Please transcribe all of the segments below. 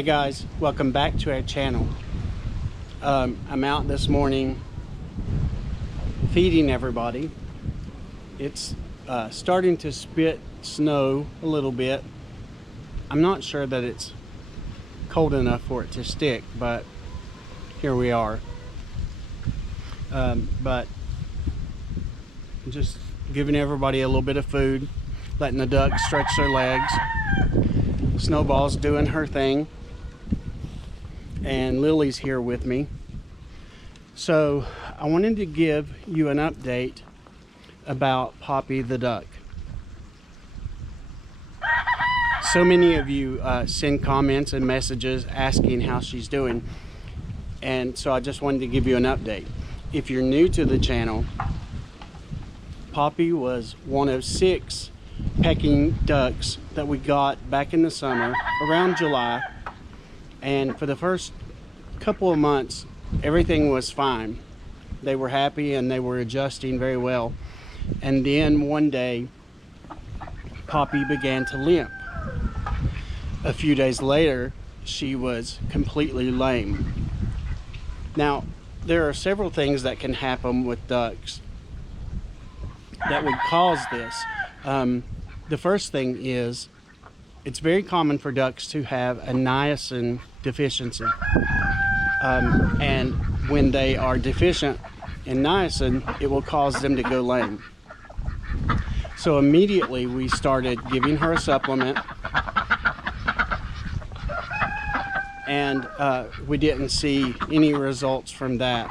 Hey guys, welcome back to our channel. I'm out this morning feeding everybody. It's starting to spit snow a little bit. I'm not sure that it's cold enough for it to stick, but here we are. But just giving everybody a little bit of food, letting the ducks stretch their legs. Snowball's doing her thing, and Lily's here with me. So I wanted to give you an update about Poppy the duck. So many of you send comments and messages asking how she's doing, and so I just wanted to give you an update. If you're new to the channel, Poppy was one of 6 Peking ducks that we got back in the summer around July, and for the first couple of months everything was fine. They were happy and they were adjusting very well, and then one day Poppy began to limp. A few days later she was completely lame. Now there are several things that can happen with ducks that would cause this. The first thing is, it's very common for ducks to have a niacin deficiency. And when they are deficient in niacin, it will cause them to go lame. So immediately we started giving her a supplement, and we didn't see any results from that.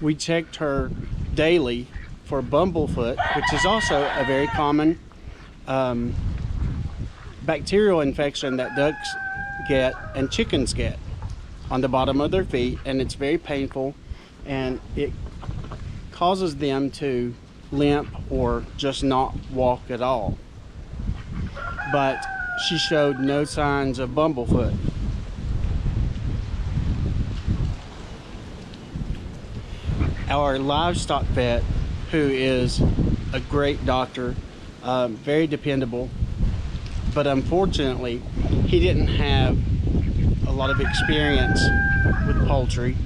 We checked her daily for bumblefoot, which is also a very common bacterial infection that ducks get and chickens get on the bottom of their feet, and it's very painful and it causes them to limp or just not walk at all. But she showed no signs of bumblefoot. Our livestock vet, who is a great doctor, very dependable, but unfortunately he didn't have a lot of experience with poultry,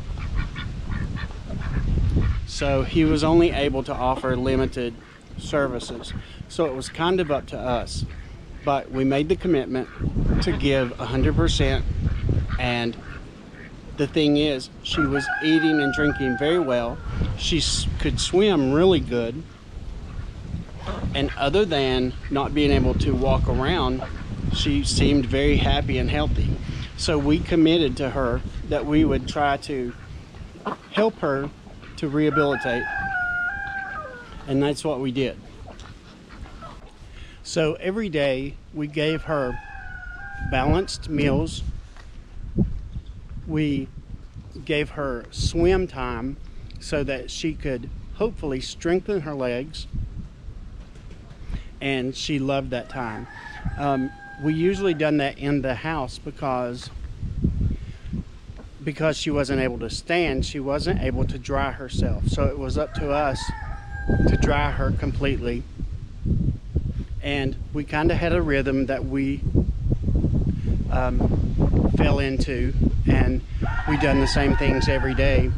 so he was only able to offer limited services. So it was kind of up to us, but we made the commitment to give 100%. And the thing is, she was eating and drinking very well. She could swim really good, and other than not being able to walk around, she seemed very happy and healthy. So we committed to her that we would try to help her to rehabilitate, and that's what we did. So every day we gave her balanced meals. We gave her swim time so that she could hopefully strengthen her legs, and she loved that time. We usually done that in the house because she wasn't able to stand, she wasn't able to dry herself, so it was up to us to dry her completely. And we kind of had a rhythm that we fell into, and we done the same things every day.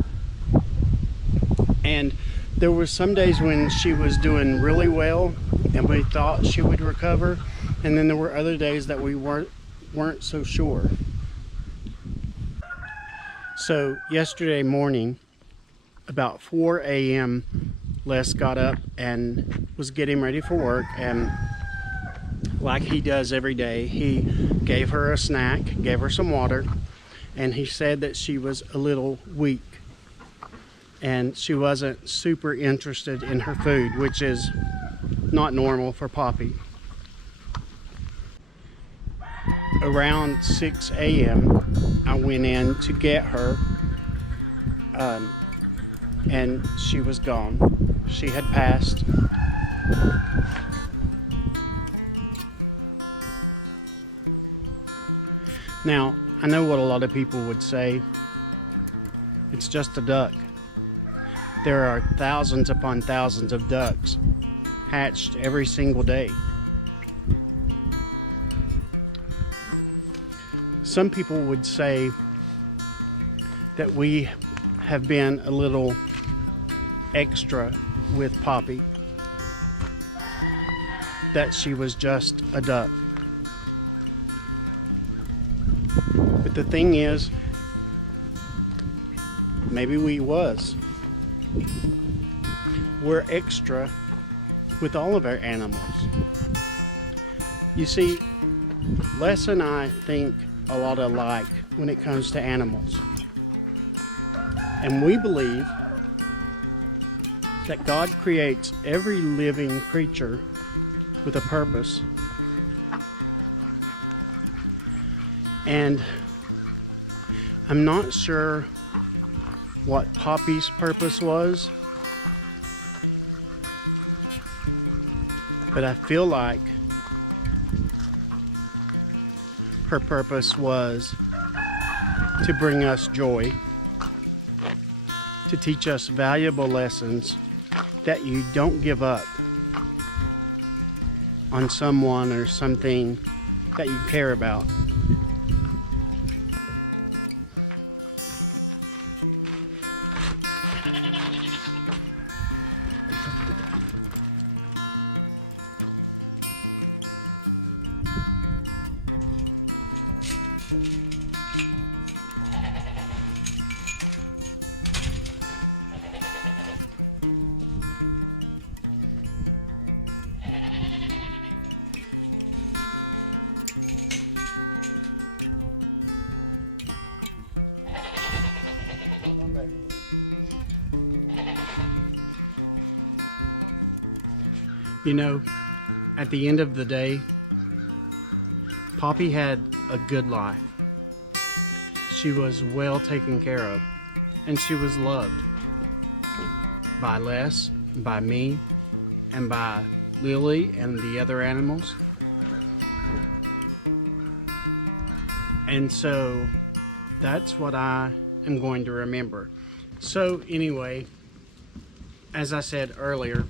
And there were some days when she was doing really well and we thought she would recover, and then there were other days that we weren't so sure. So yesterday morning about 4 a.m. Les got up and was getting ready for work, and like he does every day, he gave her a snack, gave her some water, and he said that she was a little weak and she wasn't super interested in her food, which is not normal for Poppy. Around 6 a.m. I went in to get her, and she was gone. She had passed. Now, I know what a lot of people would say. It's just a duck. There are thousands upon thousands of ducks hatched every single day. some people would say that we have been a little extra with Poppy, that she was just a duck. But the thing is, maybe we was. We're extra with all of our animals. You see, Les and I think a lot alike when it comes to animals. And we believe that God creates every living creature with a purpose. And I'm not sure what Poppy's purpose was, but I feel like her purpose was to bring us joy, to teach us valuable lessons, that you don't give up on someone or something that you care about. You know, at the end of the day, Poppy had a good life. She was well taken care of, and she was loved by Les, by me, and by Lily and the other animals. And so that's what I am going to remember. So anyway, as I said earlier,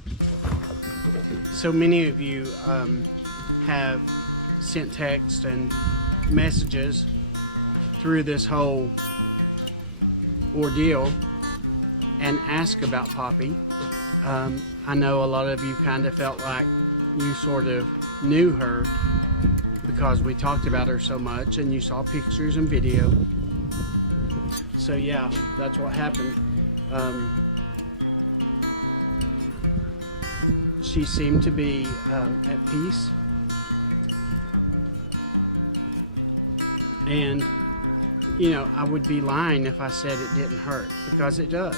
so many of you have sent text and messages through this whole ordeal and asked about Poppy. I know a lot of you kind of felt like you sort of knew her because we talked about her so much and you saw pictures and video. So yeah, that's what happened. She seemed to be at peace, and you know, I would be lying if I said it didn't hurt, because it does.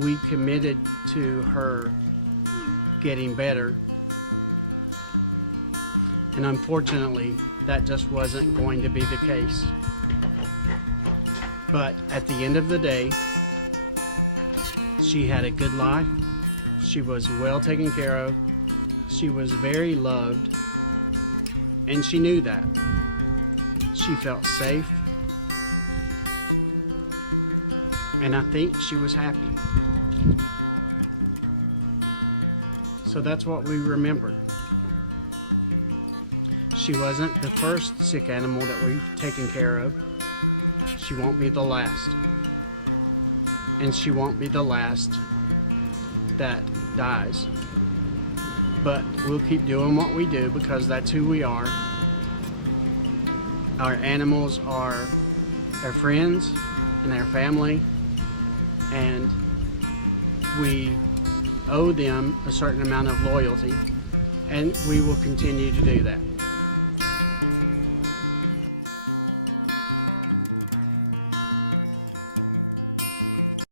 We committed to her getting better, and unfortunately that just wasn't going to be the case. But at the end of the day, she had a good life. She was well taken care of. She was very loved, and she knew that. She felt safe, and I think she was happy. So that's what we remember. She wasn't the first sick animal that we've taken care of. She won't be the last, and she won't be the last that dies. But we'll keep doing what we do because that's who we are. Our animals are our friends and our family, and we owe them a certain amount of loyalty, and we will continue to do that.